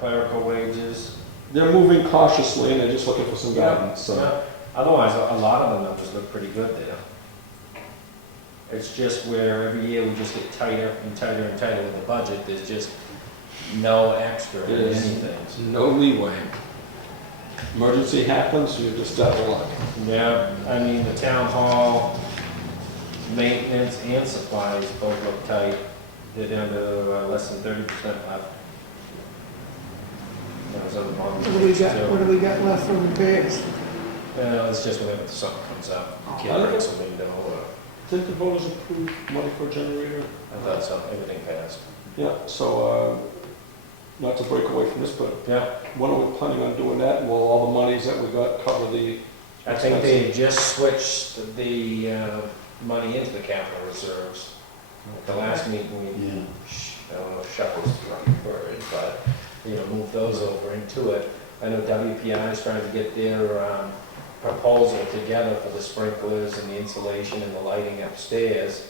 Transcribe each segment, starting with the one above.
clerical wages. They're moving cautiously and they're just looking for some Yeah, guidance, so. yeah. Otherwise, a lot of the numbers look pretty good there. It's just where every year we just get tighter and tighter and tighter with the budget, there's just no extra in There's anything. no leeway. Emergency happens, you just out of luck. Yeah, I mean, the town hall, maintenance and supplies both look tight. They're down to less than 30% left. That was on the bottom What do we got, too. what do we got left for repairs? It's just whenever something comes up, kid I breaks a window or, Didn't the voters approve money for a generator? I thought something, everything passed. Yeah, so, not to break away from this, but Yeah, when are we planning on doing that? Will all the monies that we got cover the I think they just switched the money into the capital reserves. At the last meeting, we, I don't know if shuffles the right word, but, moved those over into it. I know WPI is trying to get their proposal together for the sprinklers and the insulation and the lighting upstairs.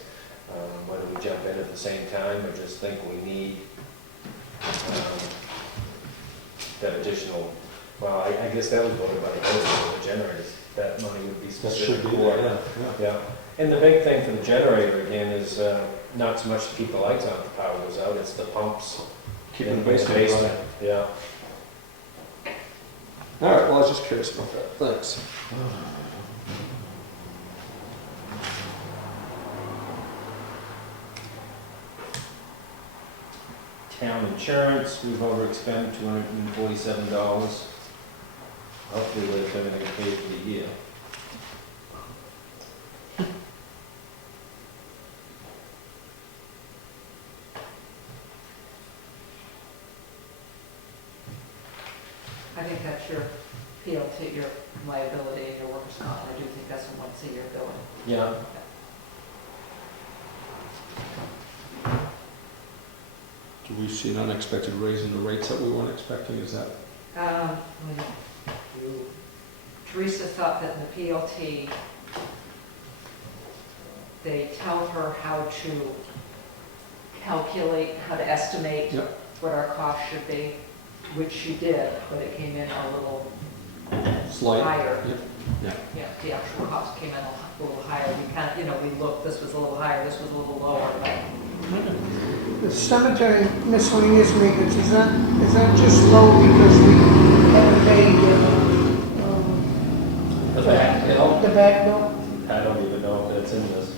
Whether we jump in at the same time or just think we need that additional, well, I guess that was voted by the voters for the generators. That money would be That specific should be for there, it. yeah. Yeah, and the big thing for the generator again is not so much to keep the lights on if the power goes out, it's the pumps. Keeping in the basement running. Yeah. All right, well, I was just curious about that. Thanks. Town insurance, we've overexpended $247. Hopefully we'll have everything paid for the year. I think that's your PLT, your liability and your workers' comp. I do think that's a once-a-year billing. Yeah. Do we see an unexpected raise in the rates that we weren't expecting? Is that? Teresa thought that in the PLT, they tell her how to calculate, how to estimate Yep. what our cost should be, which she did, but it came in a little Slight? higher. Yep. Yeah, the actual cost came in a little higher. We kind of, we looked, this was a little higher, this was a little lower, but The cemetery miscellaneous maintenance, is that just low because we haven't paid, The back bill, the back bill? I don't even know if that's in this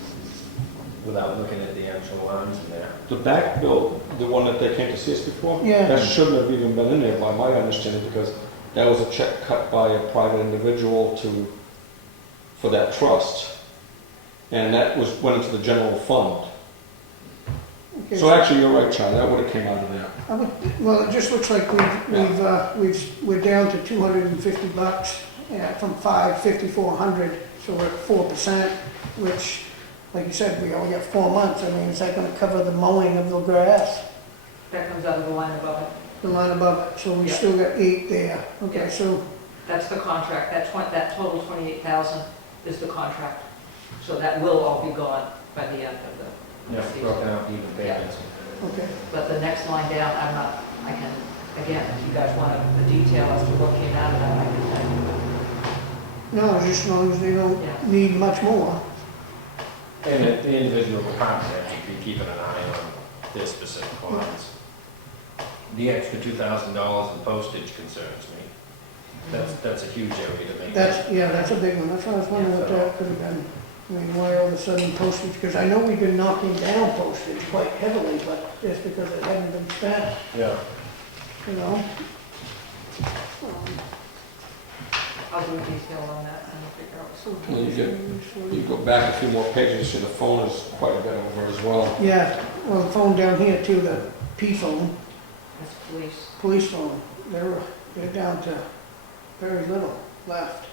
without looking at the actual lines in there. The back bill, the one that they came to see us before? Yeah. That shouldn't have even been in there by my understanding because that was a check cut by a private individual for that trust. And that went into the general fund. Okay, So actually, you're right, Charlie, that would have came out of there. well, it just looks like we're down to $250 from $550,400, so we're at 4%, which, like you said, we only got 4 months. I mean, is that going to cover the mowing of the grass? that comes out of the line above it. The line above it, so we Yeah. still got 8 there. Okay, Yeah. so, That's the contract. That total 28,000 is the contract. So that will all be gone by the end of the Yeah, season. broken out even payments. okay. But the next line down, I can, again, if you guys want the detail as to what came out of that, I can tell you. No, just as long as they don't Yeah. need much more. And the individual department head should be keeping an eye on their specific lines. The extra $2,000 in postage concerns me. That's a huge area to make. That's a big one. That's why I was wondering what that could have been. I mean, why all of a sudden postage? Because I know we've been knocking down postage quite heavily, but just because it hadn't been spent, Yeah. you know? I'll do a detail on that and figure out. Well, you go back a few more pages, you see the phone is quite a bit over as well. Yeah, well, the phone down here too, the P phone, That's police. police phone, they're down to very little left.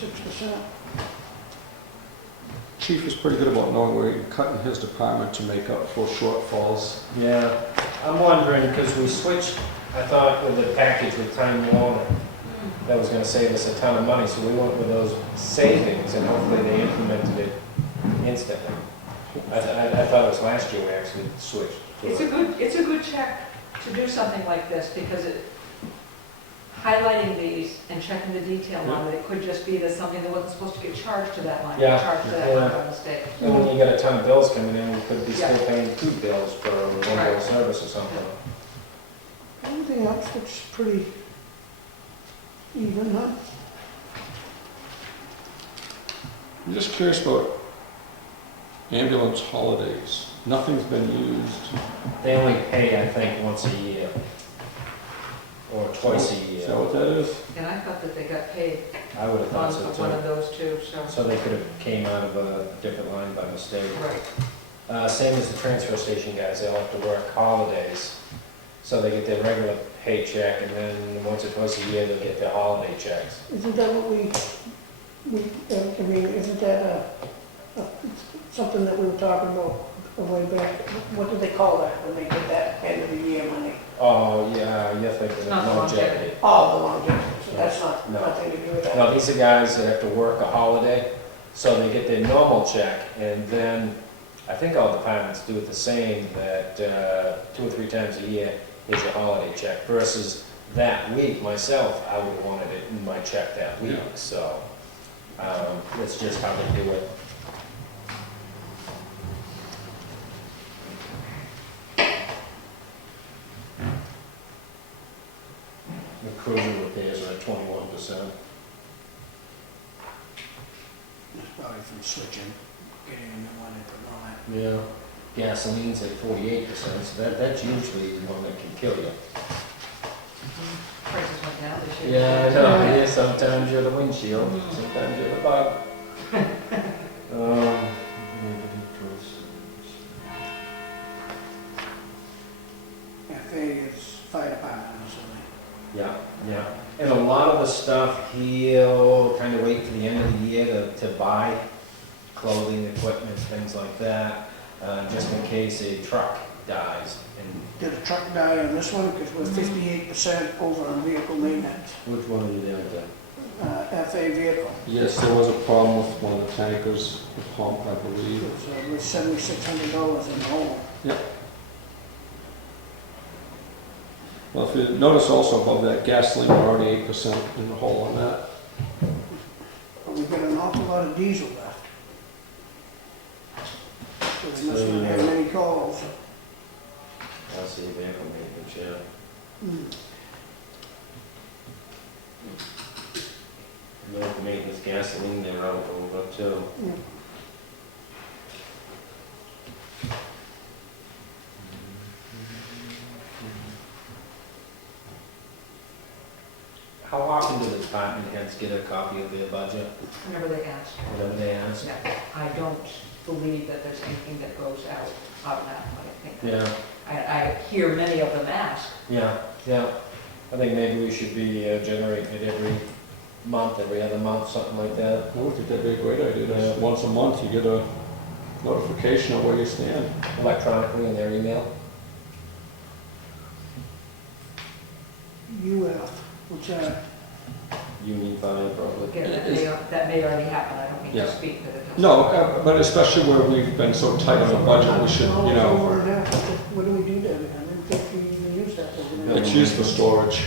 6%. Chief is pretty good about knowing where he can cut in his department to make up for shortfalls. Yeah, I'm wondering, because we switched, I thought with the package with Time Warner, that was gonna save us a ton of money, so we went with those savings, and hopefully they implemented it instantly. I thought it was last year we actually switched. It's a good check to do something like this, because highlighting these and checking the detail on it, it could just be that something that wasn't supposed to get charged to that line, Yeah, charged to that line by mistake. And when you get a ton of bills coming in, we could be still Yeah. paying 2 bills for one bill Right. service or something. Everything else looks pretty even, huh? I'm just curious about ambulance holidays. Nothing's been used. They only pay, I think, once a year, or twice a Is year. that what that is? And I thought that they got paid I would have on thought so one too. of those two, so. So they could have came out of a different line by mistake. Right. Same as the transfer station guys, they'll have to work holidays. So they get their regular paycheck, and then once or twice a year, they'll get their holiday checks. Isn't that what I mean, isn't that something that we were talking about a way back? What do they call that when they get that end of the year money? Oh, yeah, you're thinking It's of not the longevity. Oh, the longevity, so that's not, No. nothing to do with that. No, these are guys that have to work a holiday, so they get their normal check, and then, I think all departments do it the same, that 2 or 3 times a year is your holiday check, versus that week, myself, I would have wanted it in my check that week, Yeah. so, that's just how they do it. The cruiser repairs are at 21%. It's probably from switching, getting a new one and putting on it. Yeah. Gasoline's at 48%, so that's usually the one that can kill you. Prices went down this year. Yeah, I know, Yeah. yeah, sometimes you're the windshield, Mm. sometimes you're the bug. Um, FA is fire department, I'm assuming. Yeah, yeah, and a lot of the stuff, he'll kind of wait to the end of the year to buy clothing, equipment, things like that, just in case a truck dies. And Did a truck die on this one? Because we're 58% over on vehicle maintenance. which one are you down to? FA vehicle. Yes, there was a problem with one of the tankers, the pump, I believe. It was $7,600 in the hole. Well, if you notice also above that gasoline, we're already 8% in the hole on that. But we've got an awful lot of diesel left. So they must not have many calls. I see vehicle maintenance, yeah. Hmm. Vehicle maintenance, gasoline, they're out over too. Yeah. How often do the department heads get a copy of their budget, Whenever they ask. whatever they ask? Yeah, I don't believe that there's anything that goes out automatically, I think. Yeah, I hear many of them ask. yeah, yeah. I think maybe we should be generating it every month, every other month, something like that. I would think that'd be a great idea. Yeah. Once a month, you get a notification of where you stand. Electronically in their email. UF, which Union fine, probably. Again, that may already happen, I don't mean Yeah. to speak that it doesn't. No, but especially where we've been so tight on the budget, we should, you know, Over and out. What do we do there? I didn't think we even used that. Doesn't it? it's used for storage.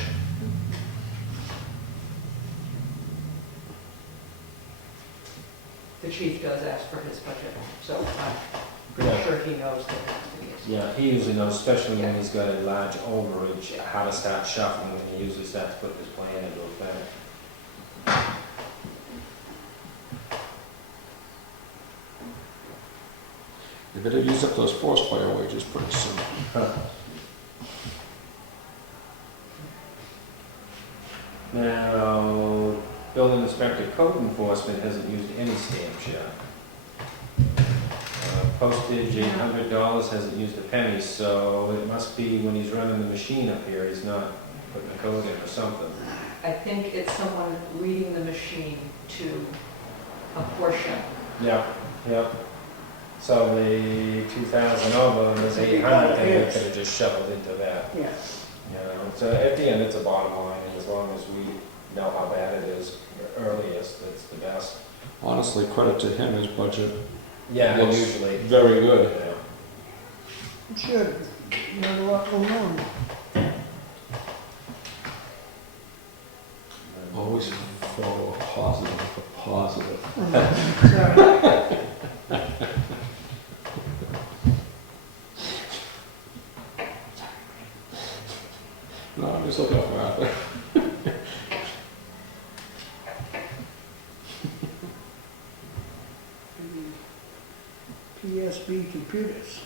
The chief does ask for his budget, so I'm Yeah. pretty sure he knows that that's the case. Yeah, he usually knows, especially when he's got a large overage, how to start shuffling, and he usually starts putting his plan into effect. You better use up those forest fire wages pretty soon. Now, building inspector code enforcement hasn't used any stamps yet. Postage, $800, hasn't used a penny, so it must be when he's running the machine up here, he's not putting the code in or something. I think it's someone reading the machine to apportion. Yeah, yeah. So the 2,000 over, there's 800, then we could have just shoveled into that. Yeah. You know, so at the end, it's a bottom line, and as long as we know how bad it is earliest, it's the best. Honestly, credit to him, his budget Yeah, looks usually. very good. Yeah. It should. Not a lot going on. Always follow a positive, a positive. Sorry. No, I'm just looking up Arthur. PSB computers.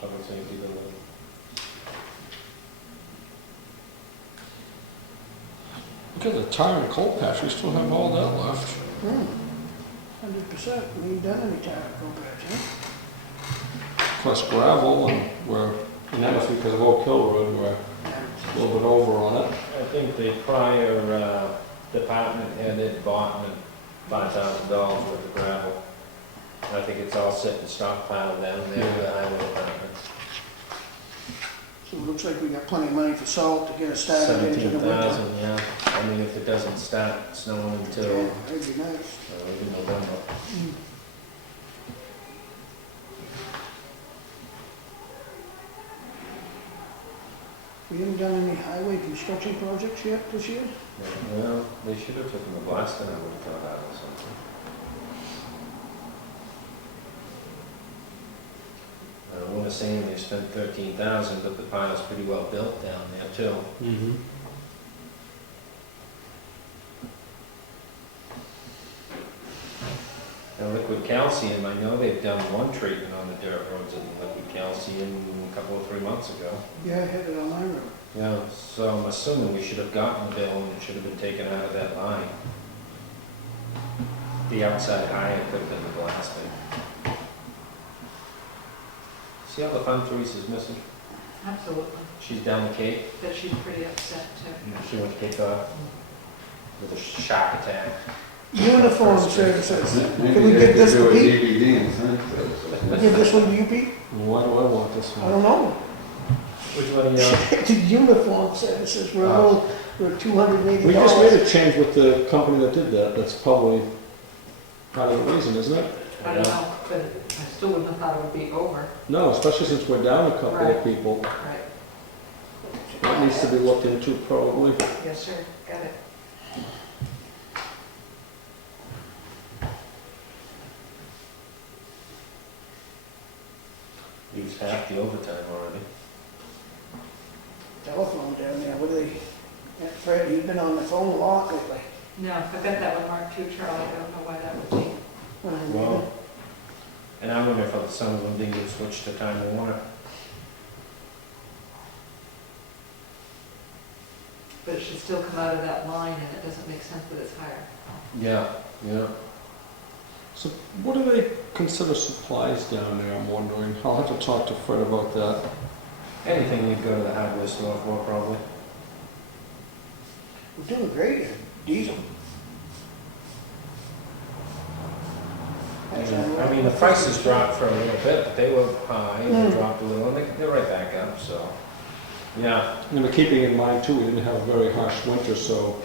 Public safety building. Look at the tire and coal patch, we still have all that left. 100%, we ain't done any tire compact, huh? Plus gravel, and we're, and that must be because of Oak Hill Road, we're a little bit over on it. I think the prior department headed bought $5,000 worth of gravel. I think it's all sitting stockpiled down there with the highway department. So it looks like we got plenty of money for salt to get us started into the winter. 17,000, yeah. I mean, if it doesn't start snowing until Yeah, that'd be nice. maybe November. We haven't done any highway construction projects yet this year? Well, they should have taken the blast and I would have thought out of something. I want to say they spent 13,000, but the pile's pretty well built down there too. Mm-hmm. And liquid calcium, I know they've done one treatment on the dirt roads in liquid calcium a couple of 3 months ago. Yeah, I had it on my road. Yeah, so I'm assuming we should have gotten the bill and it should have been taken out of that line. The outside high could have been the blasting. See how the fund Teresa is missing? Absolutely, She's down the Cape. but she's pretty upset too. She went to Cape Cod with a shock attack. Uniform services. Maybe Can we they give could this do to a Pete? DVD and send it to us. Give this one to you, Pete? Why do I want this I one? don't know. Which one are you on? The uniform services, we're $280. We just made a change with the company that did that, that's probably part of the reason, isn't it? I don't know, but I still wouldn't have thought it would be over. No, especially since we're down a couple Right. of people. Right, That needs to be looked into probably. yes, sir, got it. Used half the overtime already. Telephone down there, what do they, that Fred, he's been on the phone a lot lately. No, I bet that one marked too, Charlie, I don't know why that would be. Well, and I wonder if some of them didn't get switched to Time Warner. But it should still come out of that line, and it doesn't make sense that it's higher. Yeah, yeah. So what do they consider supplies down there, I'm wondering? I'll have to talk to Fred about that. Anything you'd go to the hardware store for, probably. We're doing great at diesel. I mean, the prices dropped for a little bit, but they were high, and they dropped a little, and they're right back up, so. Yeah, And we're keeping in mind too, we didn't have a very harsh winter, so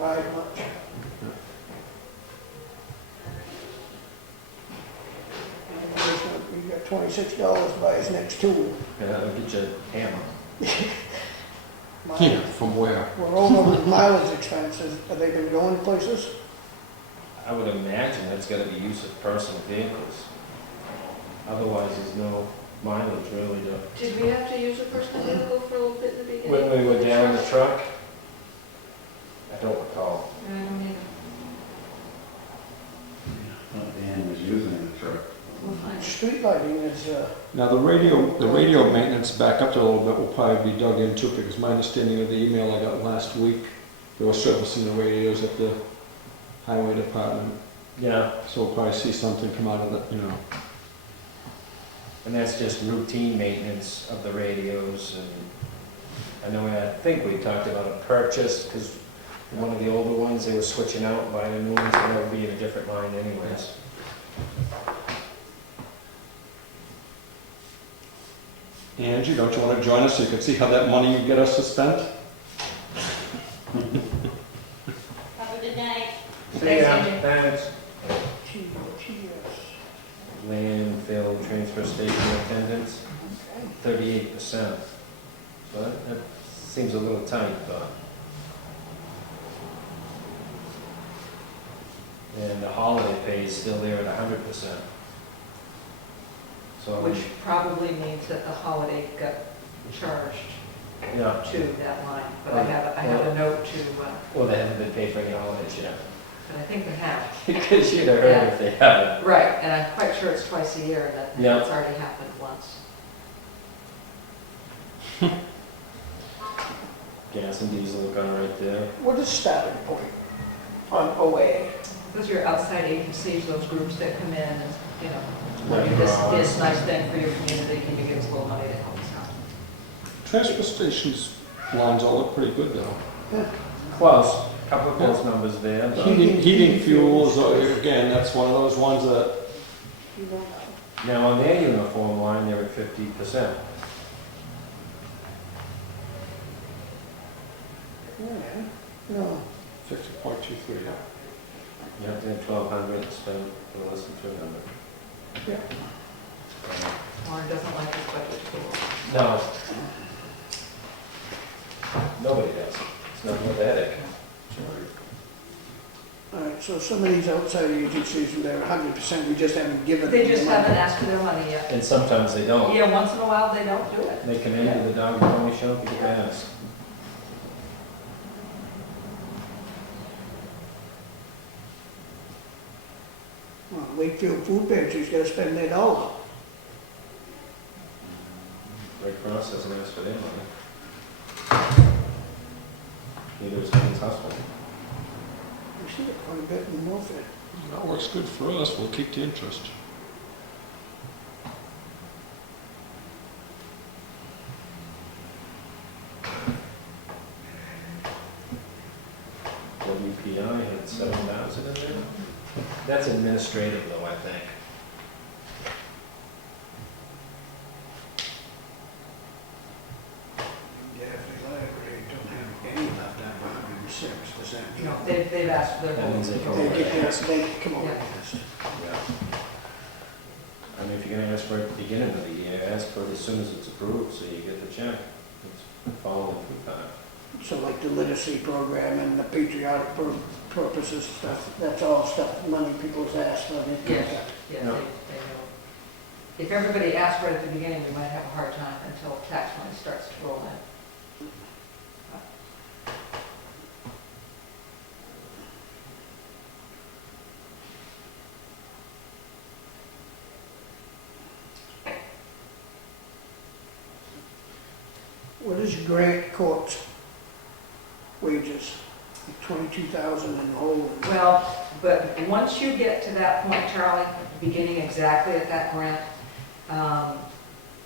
Right much. We got $26 to buy his next tool. yeah, that'll get you a hammer. here, from where? We're over with mileage expenses. Have they been going places? I would imagine that's gotta be use of personal vehicles. Otherwise, there's no mileage really to. Did we have to use a personal vehicle for a little bit in the beginning? When we were down the truck, I don't recall. I don't either. Dan was using the truck. We'll find it. Street lighting is, Now, the radio maintenance back up there a little bit will probably be dug into, because my understanding of the email I got last week, they were servicing the radios at the highway department, Yeah, so we'll probably see something come out of that, you know. and that's just routine maintenance of the radios, and I think we talked about a purchase, because one of the older ones, they were switching out, buying a new ones, and that would be in a different line anyways. Angie, don't you want to join us so you can see how that money you get us to spend? Have a good night. See ya, thanks. TS. Landfill transfer station attendants, Okay. 38%. So that seems a little tight, but. And the holiday pay is still there at 100%. So, Which probably means that the holiday got charged yeah, to that line, but I have a note to, well, they haven't been paid for any holidays yet. but I think they have. Because you'd have heard if they haven't. Right, and I'm quite sure it's twice a year, that Yeah. it's already happened once. Gas and diesel looking right there. What is starting point on OA? Those are your outside agencies, those groups that come in and, you know, Red do Cross. this nice thing for your community, can you give us a little money to help us out? Transfer stations lines all look pretty good though. Close, couple of close numbers there, but Heating fuels, again, that's one of those ones that, You don't know. now on their uniform line, they're at 50%. Yeah, no, 50.23, yeah. You have to have 1,200 and spend a little less than 200. yeah. Warren doesn't like his budget tools. No. Nobody does. It's not worth the headache. All right, so some of these outside agencies, they're 100%, we just haven't given them. They just the money. haven't asked for their money yet. And sometimes they don't. Yeah, once in a while, they don't do it. They come into the dog and pony show to get gas. Well, Wakefield Food Pantry's gotta spend their dollar. Red Cross doesn't ask for their money. Neither does Women's Hospital. We see it quite a bit in Norfolk. That works good for us, we'll keep the interest. WPI had 7,000 in there. That's administrative though, I think. Daphne Library don't have any left out of 106, does that You mean? know, they've asked for their. That means they go They over get there. this, they come over Yeah. this. Yeah. I mean, if you're gonna ask for it at the beginning of the year, ask for it as soon as it's approved, so you get the check. It's following through time. So like the literacy program and the patriotic purposes stuff, that's all stuff, money people's asked for. they- Yes, yes, they know. If everybody asked for it at the beginning, we might have a hard time until tax money starts to roll in. What is grant court wages? 22,000 in the whole. Well, but once you get to that point, Charlie, beginning exactly at that grant,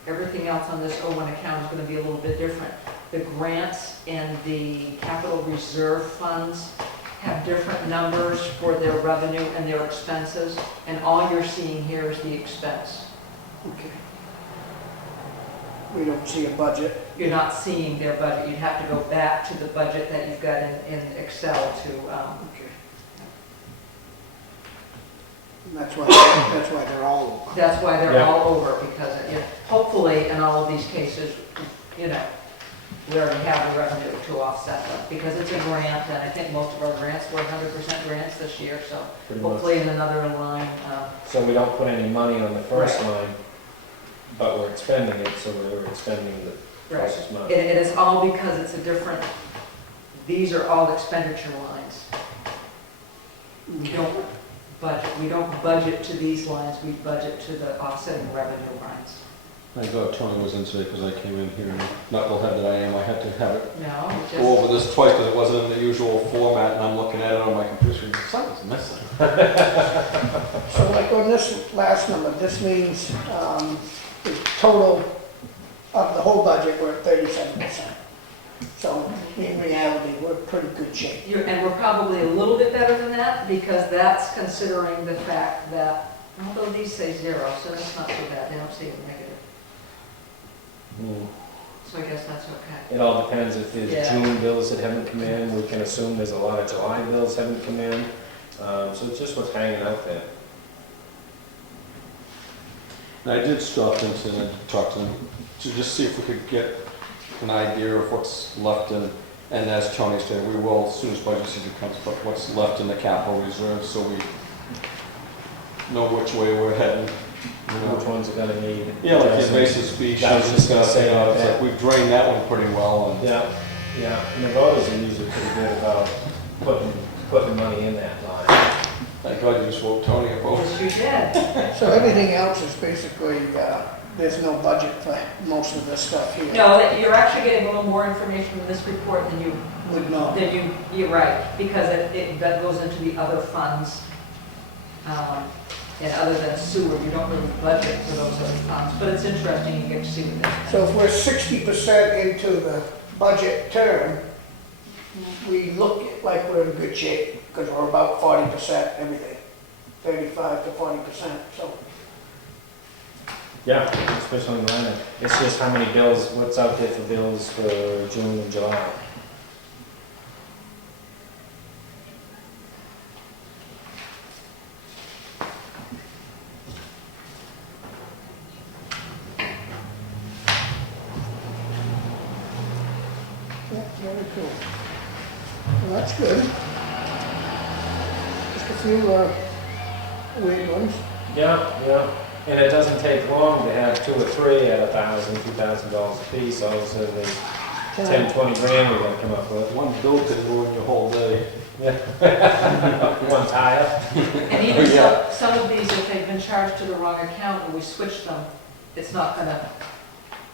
everything else on this O1 account is gonna be a little bit different. The grants and the capital reserve funds have different numbers for their revenue and their expenses, and all you're seeing here is the expense. Okay. We don't see a budget. You're not seeing their budget. You'd have to go back to the budget that you've got in Excel to, Okay. And that's why they're all over. that's why they're Yeah. all over, because, hopefully, in all of these cases, we already have the revenue to offset them, because it's a grant, and I think most of our grants were 100% grants this year, so Pretty much. hopefully in another line, So we don't put any money on the first line, but we're expending it, so we're expending the right. process money. It is all because it's a different, these are all expenditure lines. We don't budget to these lines, we budget to the offsetting revenue lines. Thank God Tony was in today because I came in here and knucklehead that I am, I had to have it No, it go just, over this twice because it wasn't in the usual format and I'm looking at it on my computer and something's missing. So like on this last number, this means the total of the whole budget, we're at 37%. So in reality, we're in pretty good shape. and we're probably a little bit better than that, because that's considering the fact that, although these say 0, so that's not so bad, they don't say a negative. Hmm. So I guess that's okay. It all depends if there's Yeah. June bills that haven't come in, we can assume there's a lot of July bills haven't come in. So it's just what's hanging out there. And I did stop into and talk to them to just see if we could get an idea of what's left in, and as Tony said, we will, as soon as budget season comes, but what's left in the capital reserve, so we know which way we're heading. You know. Which ones are gonna need? Yeah, like the adjustments. invasive species. I was just gonna say you know, it's that. like we've drained that one pretty well, and Yeah, yeah, and the voters are usually pretty good about putting money in that line. thank God you just woke Tony up. Oh, Yes, you did. So everything else is basically, there's no budget for most of this stuff here. No, you're actually getting a little more information in this report than you Would not. you're right, because that goes into the other funds. And other than sewer, you don't really budget for those other funds, but it's interesting, you get to see what they're. So if we're 60% into the budget term, we look like we're in good shape, because we're about 40% everything, 35 to 40%, so. Yeah, especially in line. It's just how many bills, what's out there for bills for June and July. Yeah, very cool. Well, that's good. Just a few weird ones. Yeah, yeah, and it doesn't take long to have 2 or 3 at $1,000, $2,000 a piece, all of a sudden there's 10, 20 grand we're gonna come up with. one bill could ruin your whole day. One tire. And even Yeah. some of these, if they've been charged to the wrong account and we switch them, it's not gonna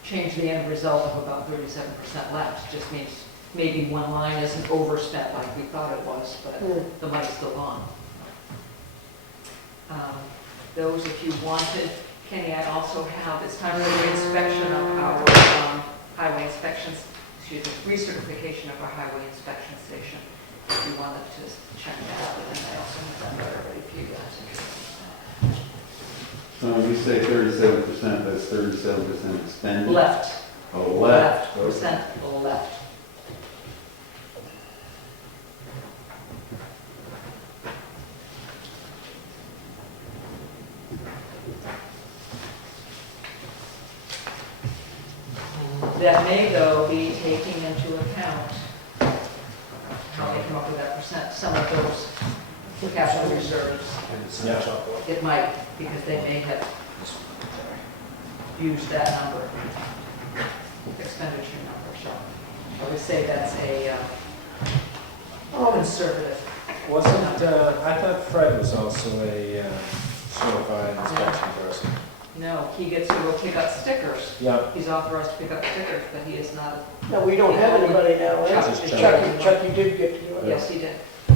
change the end result of about 37% left. Just means maybe one line isn't overspent like we thought it was, but the money's still gone. Those, if you wanted, Kenny, I also have, it's time for the inspection of our highway inspections, excuse me, recertification of our highway inspection station. If you wanted to check that out, and I also have that letter ready for you guys. So when you say 37%, that's 37% expended? Left. Oh, left. Percent left. That may, though, be taking into account how they come up with that percent, some of those capital reserves. Yeah. It might, because they may have used that number, expenditure number, so I would say that's a conservative. Wasn't, I thought Fred was also a certified inspection person. No, he gets to go pick up stickers. Yeah. He's authorized to pick up stickers, but he is not. No, we don't have anybody now, right? Chuck is Chucky did get to do it. Yes, he did. He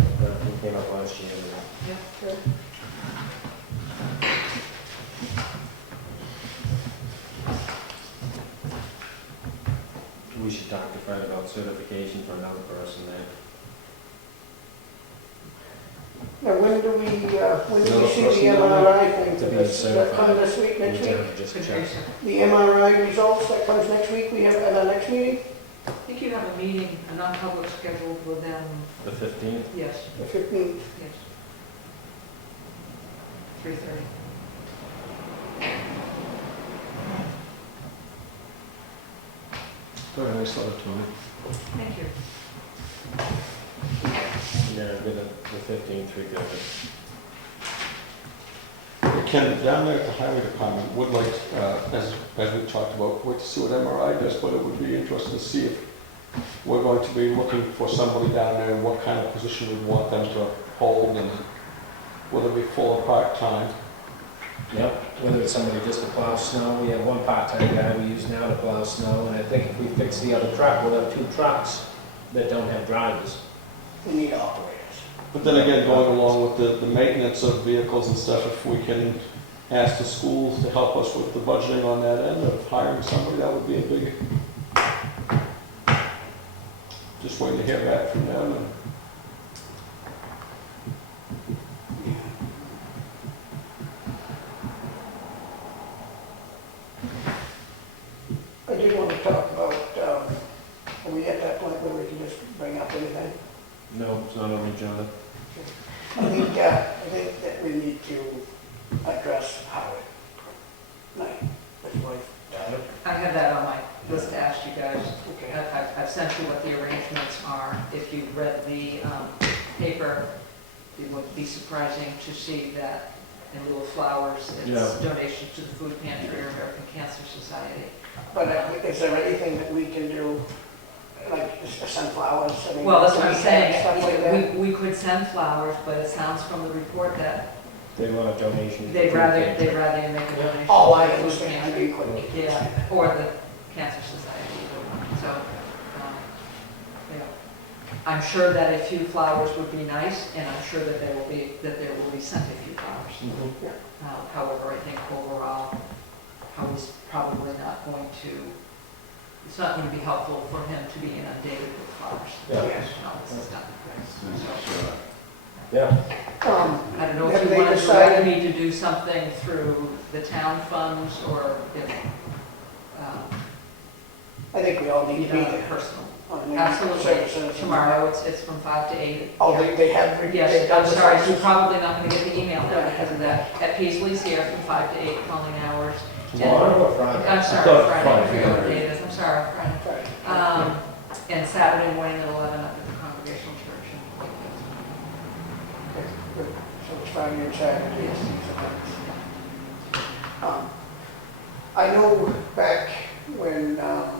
came up last year. Yeah. We should talk to Fred about certification for another person there. Now, when do we Another see person the down MRI thing To for be this? Does that come certified. this week, next We week? have to just Could check. you, sir? The MRI results, that comes next week, we have at our next meeting, I think you have a meeting, a non-public scheduled with them, The 15th? yes, the 15th. yes. 3:30. Very nice letter, Tony. Thank you. Yeah, good at the 15th, 3:30. Ken, down there at the highway department, would like, as we talked about, wait to see what MRI does, but it would be interesting to see if we're going to be looking for somebody down there and what kind of position we'd want them to hold, and whether it be full or part-time. Yep, whether it's somebody just to plow snow, we have one part-time guy we use now to plow snow, and I think if we fix the other truck, we'll have 2 trucks that don't have drivers. We need operators. But then again, going along with the maintenance of vehicles and stuff, if we can ask the schools to help us with the budgeting on that end of hiring somebody, that would be a big, just waiting to hear back from them. And I did want to talk about, are we at that point where we can just bring up anything? No, it's not on the agenda. I think that we need to address Howard. Nice. I've sent you what the arrangements are. If you read the paper, it would be surprising to see that in lieu of flowers, it's donations to the food pantry or American Cancer Society. But is there anything that we can do, like sunflowers? I mean, Well, that's what I'm stuff saying. like that? We could send flowers, but it sounds from the report that They want a donation. they'd rather you make a donation. Oh, I to the food understand, I pantry. mean, couldn't. Yeah, or the Cancer Society, either one. So, yeah. I'm sure that a few flowers would be nice, and I'm sure that there will be sent a few flowers. Mhm. However, I think overall, I was probably not going to, it's not going to be helpful for him to be inundated with flowers. Yeah. Yes. No, this is not. Sure. Yeah, I don't know if Have you they want to decided- direct me to do something through the town funds, or if, I think we all need you to be know, there. personal. on the Absolutely. services. Tomorrow, it's from 5 to 8. Oh, they have. Yes, they've I'm done sorry, this. you're probably not going to get the email now because of that. At Peasley's here from 5 to 8 calling hours. tomorrow or Friday? I'm sorry, thought Friday, I Friday. forget what day it is, I'm sorry, Friday. Right. And Saturday morning at 11 up at the Congregational Church in Wakefield. Okay, good. So it's Friday and Saturday. Yes. I know back when I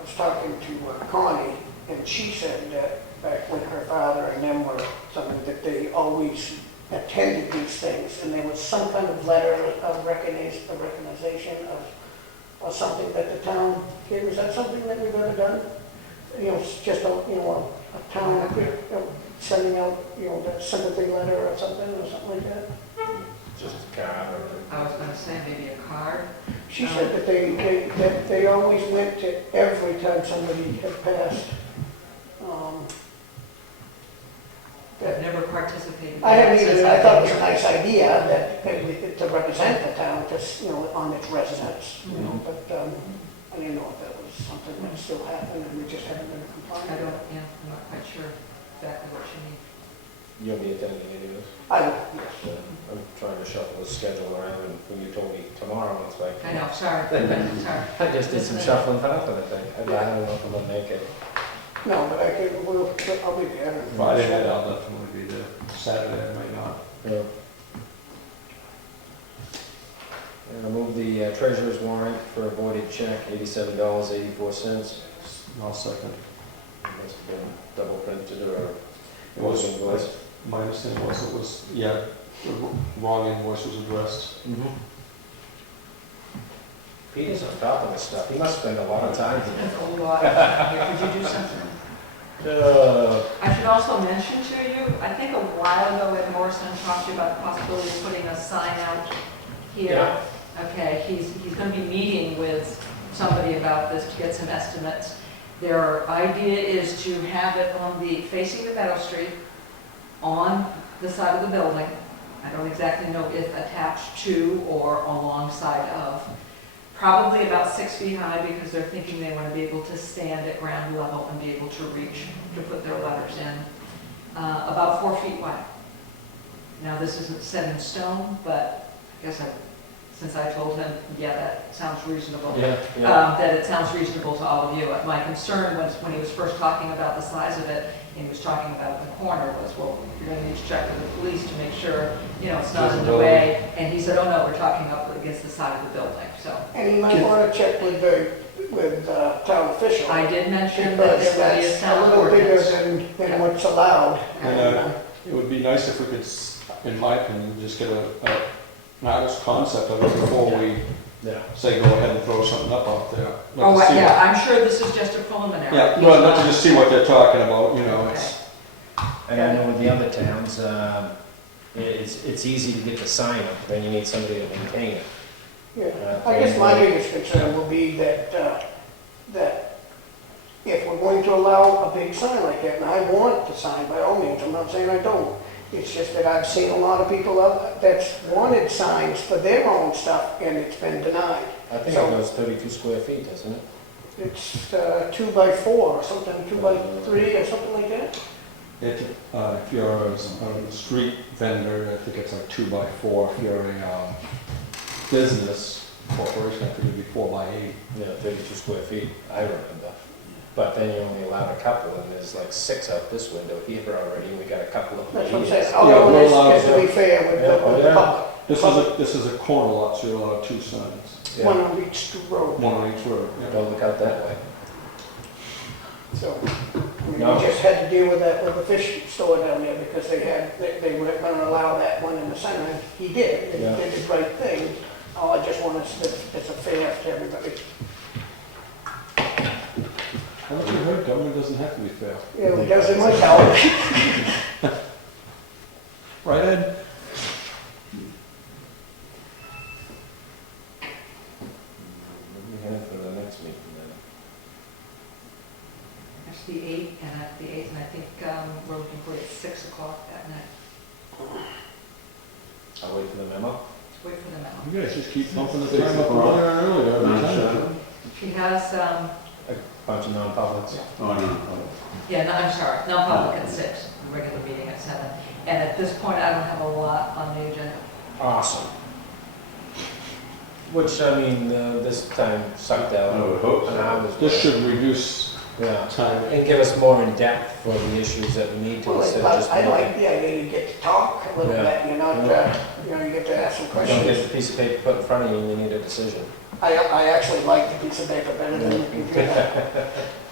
was talking to Connie, and she said that back when her father and them were something, that they always attended these things, and there was some kind of letter of recognition of, or something that the town gave. Is that something that we've ever done? You know, it's just a town, sending out, that sympathy letter or something like that? Just a card or? I was going to say maybe a card. She said that they always went to every time somebody had passed. I've never participated. in I haven't that since either, I I've thought it been was a here. nice idea that, to represent the town, just, on its residents, but, I didn't know if that was something that still happened, and we just haven't been I compliant. I'm not quite sure exactly what you need. You'll be attending anyways. Yes. I'm trying to shuffle the schedule around, and when you told me tomorrow, it's like. I know, sorry, sorry. I just did some shuffling after the thing. I don't know if I'm gonna make it. No, but I'll be there. Friday night, I'll definitely be there. Saturday, I might not. Yeah. And I move the treasurer's warrant for a voided check, $87.84. I'll second. Must have been double printed or It was, invoice. my understanding was, the wrong invoice was addressed. Peter's on top of this stuff. He must spend a lot of time here. That's a lot. Here, could you do something? Uh, I should also mention to you, I think a while ago, Ed Morrison talked to you about the possibility of putting a sign out here. Yeah. Okay, he's going to be meeting with somebody about this to get some estimates. Their idea is to have it facing the Meadow Street, on the side of the building. I don't exactly know if attached to or alongside of. Probably about 6 feet high, because they're thinking they want to be able to stand at ground level and be able to reach to put their letters in. About 4 feet wide. Now, this isn't set in stone, but I guess since I told him, yeah, that sounds reasonable. yeah, That it sounds reasonable to all of you. My concern was when he was first talking about the size of it, and he was talking about the corner, was, well, you're going to need to check with the police to make sure, it's not in the way. And he said, oh no, we're talking up against the side of the building, so. And you might want to check with town official. I did mention that Because there would be a that's a town little bigger ordinance. than what's allowed. And it would be nice if we could, in my opinion, just get an artist concept of it before we yeah. say go ahead and throw something up out there. Oh, Let's see yeah, I'm sure this is just a preliminary. Yeah, well, not to just see what they're talking about, it's, And I know with the other towns, it's easy to get the sign up, then you need somebody to maintain it. Yeah, I guess my biggest concern will be that if we're going to allow a big sign like that, and I want the sign by all means, I'm not saying I don't. It's just that I've seen a lot of people that's wanted signs for their own stuff, and it's been denied. I think it So- goes 32 square feet, doesn't it? It's 2 by 4 or something, 2 by 3 or something like that. if you're a street vendor, I think it's like 2 by 4. If you're a business corporation, I think it'd be 4 by 8. Yeah, 32 square feet, I remember. But then you only allowed a couple, and there's like 6 out this window here already, and we got a couple of That's what I'm here. saying, all Yeah, of we're this allowed is to be fair with Yeah, the yeah. public. This is a corner lot, so you're allowed 2 signs. Yeah. One on each road, One on each road, yeah. Don't look out that way. so. I mean, No. we just had to deal with that with the fish store down there because they weren't gonna allow that one in the center. And he did, Yeah. he did the right thing. All I just want is that it's a fair to everybody. Haven't you heard, government doesn't have to be fair. Yeah, it does in my town. Right, Ed? We have for the next meeting then. That's the 8th, and that's the 8th, and I think we're looking for it at 6 o'clock that night. I'll wait for the memo. Wait for the memo. You guys just keep bumping the 6 time up o'clock. earlier and earlier every Not time. sure. He has, A bunch of non-publics. Oh, no. yeah, no, I'm sorry, non-public at 6, regular meeting at 7. And at this point, I don't have a lot on the agenda. Awesome. Which, I mean, this time sucked I out would hope an so. hour's This worth. should reduce Yeah, time. and give us more in depth for the issues that we need to Well, instead of just. I like the idea you get to talk a little Yeah. bit, you're not, you get to ask some You don't questions. get a piece of paper put in front of you and you need a decision. I actually like the piece of paper better than the computer.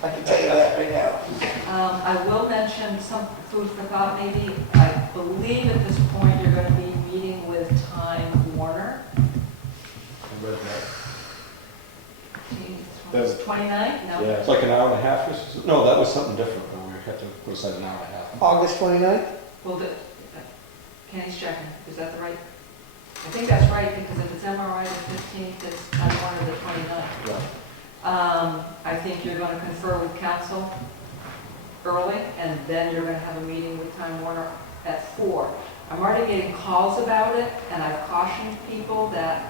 I can tell you that right now. I will mention some food for thought maybe. I believe at this point you're going to be meeting with Time Warner. I read that. Does- 29th? No? Yeah. It's like an hour and a half, no, that was something different, though, we had to put aside an hour and a half. August 29th? Well, Kenny's checking. Is that the right? I think that's right, because if it's MRI the 15th, it's Time Warner the 29th. Yeah. I think you're going to confer with council early, and then you're going to have a meeting with Time Warner at 4. I'm already getting calls about it, and I've cautioned people that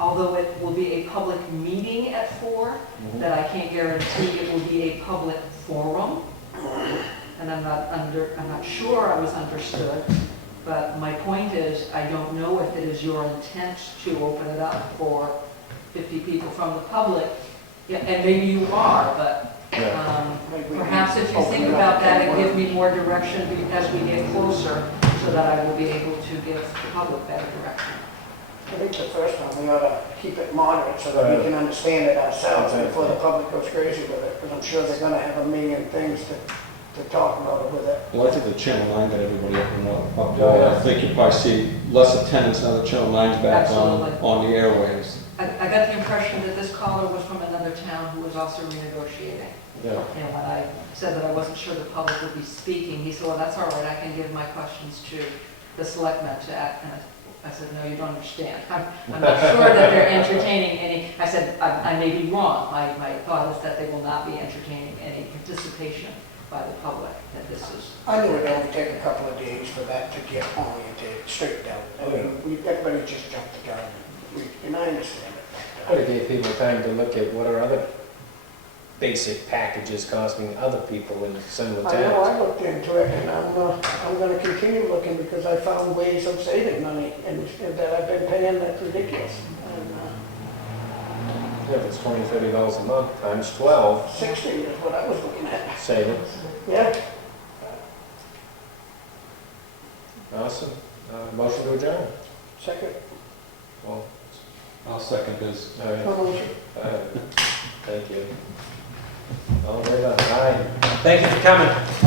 although it will be a public meeting at 4, Mhm. that I can't guarantee it will be a public forum. And I'm not sure I was understood, but my point is, I don't know if it is your intent to open it up for 50 people from the public. Yeah, and maybe you are, but perhaps if you think about that, it gives me more direction as we get closer, so that I will be able to give the public better direction. I think the first time we ought to keep it moderate so that we can understand it ourselves before the public goes crazy with it, because I'm sure they're gonna have a million things to talk about with it. Well, I think the Channel 9 got everybody up and up Oh, there. yeah. I think you probably see less attendance now that Channel 9's back Absolutely. on the airwaves. I got the impression that this caller was from another town who was also renegotiating. Yeah. And when I said that I wasn't sure the public would be speaking, he said, well, that's all right, I can give my questions to the selectmen to act. And I said, no, you don't understand. I'm not sure that they're entertaining any, I said, I may be wrong. My thought is that they will not be entertaining any participation by the public, that this is. I knew it'd only take a couple of days for that to get oriented, straightened out. I mean, everybody just jumped the gun, and I understand it. But it gave people time to look at what are other basic packages costing other people in similar I know, towns. I looked into it, and I'm gonna continue looking because I found ways of saving money, and that I've been paying that's ridiculous. And, If it's $20, $30 a month times 12, 60 is what I was looking at. savings. Yeah, Awesome. Motion to adjourn. second. Well, I'll second his. all right. Promotion. Thank you. All right, aye. Thank you for coming.